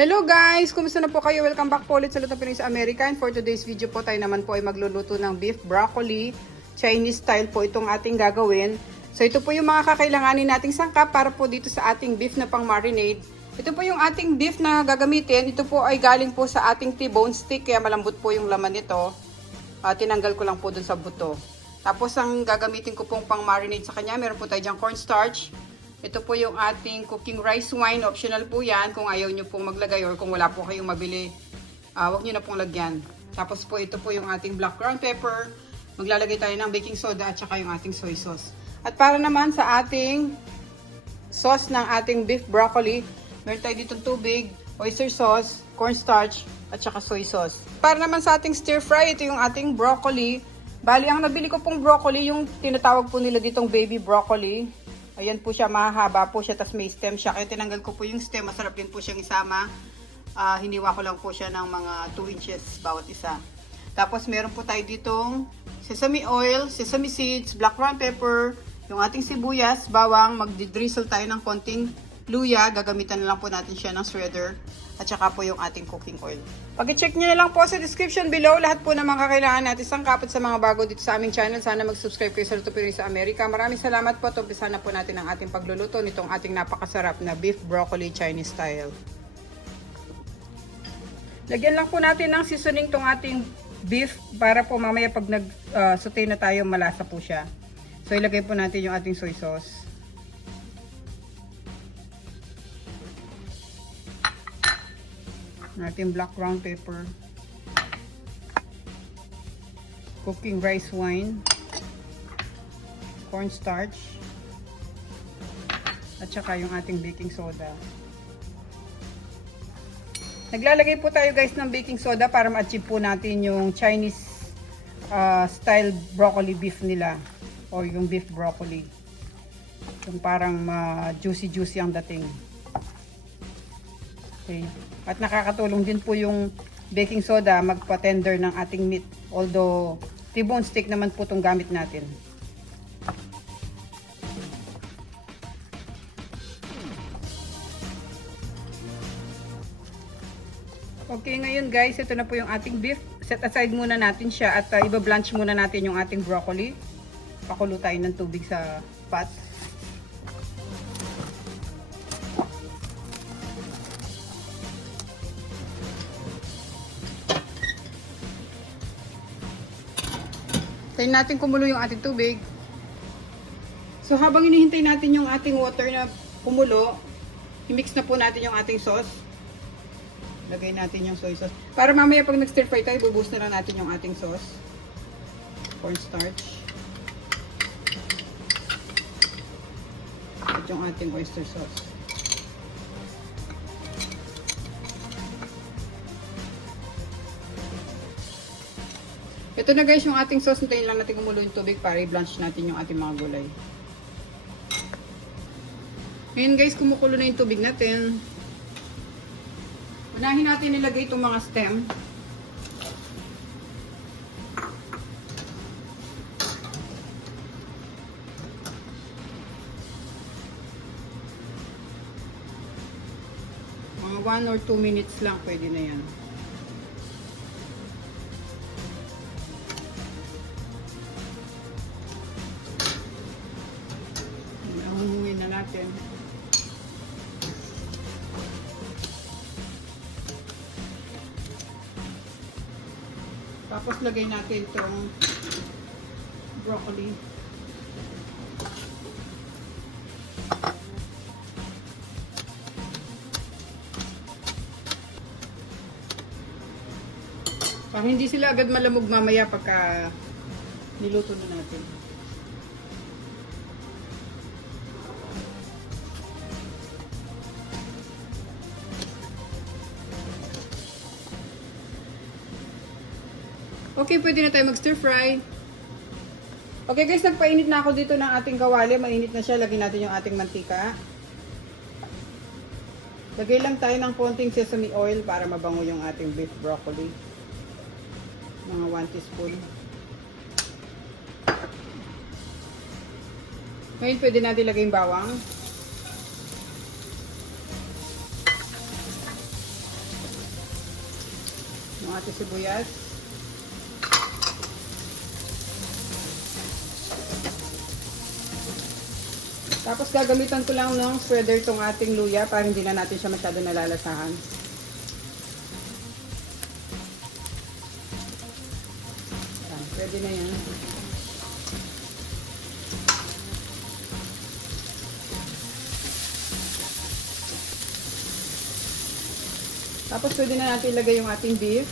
Hello guys! Kumusta na po kayo? Welcome back po ulit sa Luto Pinoy sa America. And for today's video po, tayo naman po ay magluluto ng beef broccoli. Chinese style po itong ating gagawin. So ito po yung mga kakailanganin nating sangkap para po dito sa ating beef na pang marinade. Ito po yung ating beef na gagamitin. Ito po ay galing po sa ating T-bone steak, kaya malambot po yung laman nito. Tinanggal ko lang po dun sa buto. Tapos ang gagamitin ko pong pang marinade sa kanya, meron po tayo diyang cornstarch. Ito po yung ating cooking rice wine. Optional po yan kung ayaw nyo pong maglagay or kung wala po kayong mabili. Huwag nyo na pong lagyan. Tapos po ito po yung ating black ground pepper. Maglalagay tayo ng baking soda at saka yung ating soy sauce. At para naman sa ating sauce ng ating beef broccoli, meron tayo ditong tubig, oyster sauce, cornstarch at saka soy sauce. Para naman sa ating stir fry, ito yung ating broccoli. Bali, ang nabili ko pong broccoli, yung tinatawag po nila ditong baby broccoli. Ayan po siya, mahaba po siya, tas may stem siya. Kaya tinanggal ko po yung stem, masarap din po siyang isama. Hiniwa ko lang po siya ng mga 2 inches bawat isa. Tapos meron po tayo ditong sesame oil, sesame seeds, black ground pepper, yung ating sibuyas, bawang, magdi-drizzle tayo ng konting luya. Gagamitan na lang po natin siya ng shredder. At saka po yung ating cooking oil. Pag-check nyo na lang po sa description below lahat po ng mga kakailangan natin sangkap. At sa mga bago dito sa aming channel, sana mag-subscribe kayo sa Luto Pinoy sa Amerika. Maraming salamat po. Umpisa na po natin ang ating pagluluto nitong ating napakasarap na beef broccoli Chinese style. Lagyan lang po natin ng seasoning tong ating beef para po mamaya pag nag-saute na tayo, malasa po siya. So ilagay po natin yung ating soy sauce. Ating black ground pepper, cooking rice wine, cornstarch, at saka yung ating baking soda. Naglalagay po tayo guys ng baking soda para ma-achieve po natin yung Chinese style broccoli beef nila o yung beef broccoli. Yung parang juicy ang dating. Okay. At nakakatulong din po yung baking soda magpa-tender ng ating meat. Although, T-bone steak naman po itong gamit natin. Okay, ngayon guys, ito na po yung ating beef. Set aside muna natin siya at iba-blanch muna natin yung ating broccoli. Pakulo tayo ng tubig sa pot. Tayin natin kumulo yung ating tubig. So habang hinihintay natin yung ating water na kumulo, i-mix na po natin yung ating sauce. Lagay natin yung soy sauce. Para mamaya pag nag-stir fry tayo, bubuhos na lang natin yung ating sauce. Cornstarch. At yung ating oyster sauce. Ito na guys yung ating sauce. Hintayin lang natin kumulo yung tubig para i-blanch natin yung ating mga gulay. Ngayon guys, kumukulo na yung tubig natin. Unahin natin nilagay itong mga stem. Mga 1 or 2 minutes lang pwede na yan. Hungungin na natin. Tapos lagay natin itong broccoli. Para hindi sila agad malamog mamaya pagka niluto na natin. Okay, pwede na tayo mag-stir fry. Okay guys, nagpainit na ako dito ng ating kawali. Mainit na siya. Lagyan natin yung ating mantika. Lagay lang tayo ng konting sesame oil para mabango yung ating beef broccoli. Mga 1 teaspoon. Ngayon pwede natin ilagay yung bawang. Yung ating sibuyas. Tapos gagamitan ko lang ng shredder tong ating luya para hindi na natin siya masyado nalalasahan. Yan, pwede na yan. Tapos pwede na natin ilagay yung ating beef.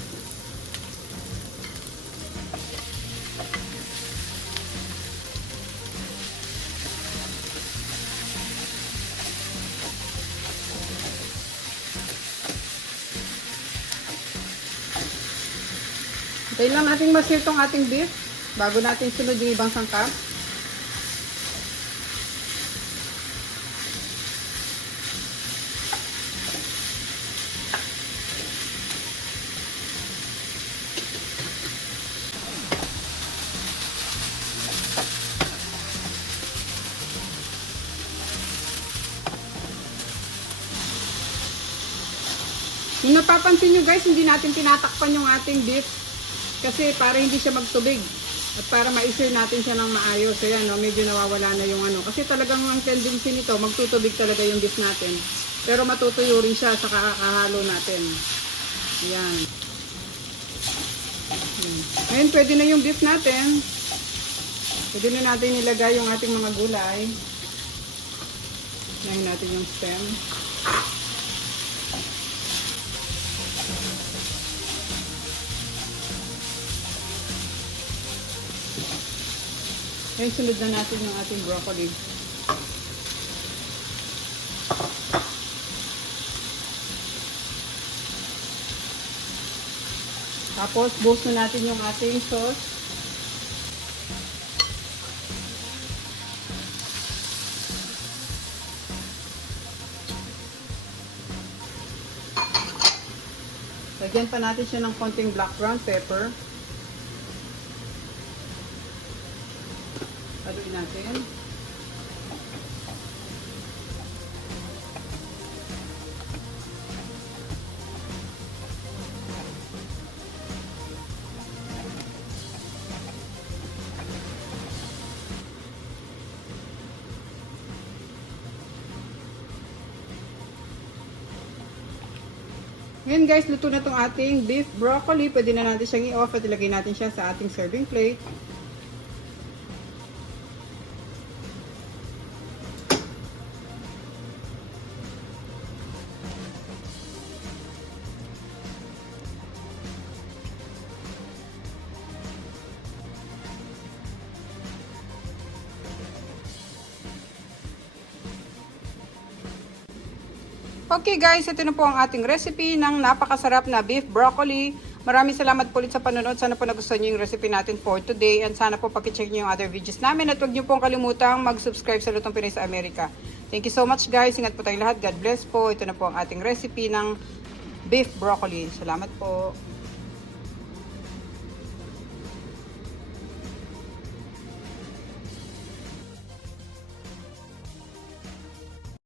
Hintayin lang natin ma-sear tong ating beef bago natin sunod yung ibang sangkap. Kung napapansin nyo guys, hindi natin tinatakpan yung ating beef kasi para hindi siya magtubig at para ma-sear natin siya ng maayos. So yan, no, medyo nawawala na yung ano. Kasi talagang ang tendency nito, magtutubig talaga yung beef natin. Pero matutuyo rin siya sa kakahalo natin. Yan. Ngayon, pwede na yung beef natin. Pwede na natin ilagay yung ating mga gulay. Ngayon natin yung stem. Ngayon, sunod na natin yung ating broccoli. Tapos, buhos na natin yung ating sauce. Lagyan pa natin siya ng konting black ground pepper. Haluin natin. Ngayon guys, luto na itong ating beef broccoli. Pwede na natin siyang i-off at ilagay natin siya sa ating serving plate. Okay guys, ito na po ang ating recipe ng napakasarap na beef broccoli. Maraming salamat po ulit sa panonood. Sana po nagustuhan niyo yung recipe natin for today. And sana po pakicheck niyo yung other videos namin. At huwag niyo pong kalimutang mag-subscribe sa Lutong Pinoy sa Amerika. Thank you so much guys. Ingat po tayong lahat. God bless po. Ito na po ang ating recipe ng beef broccoli. Salamat po.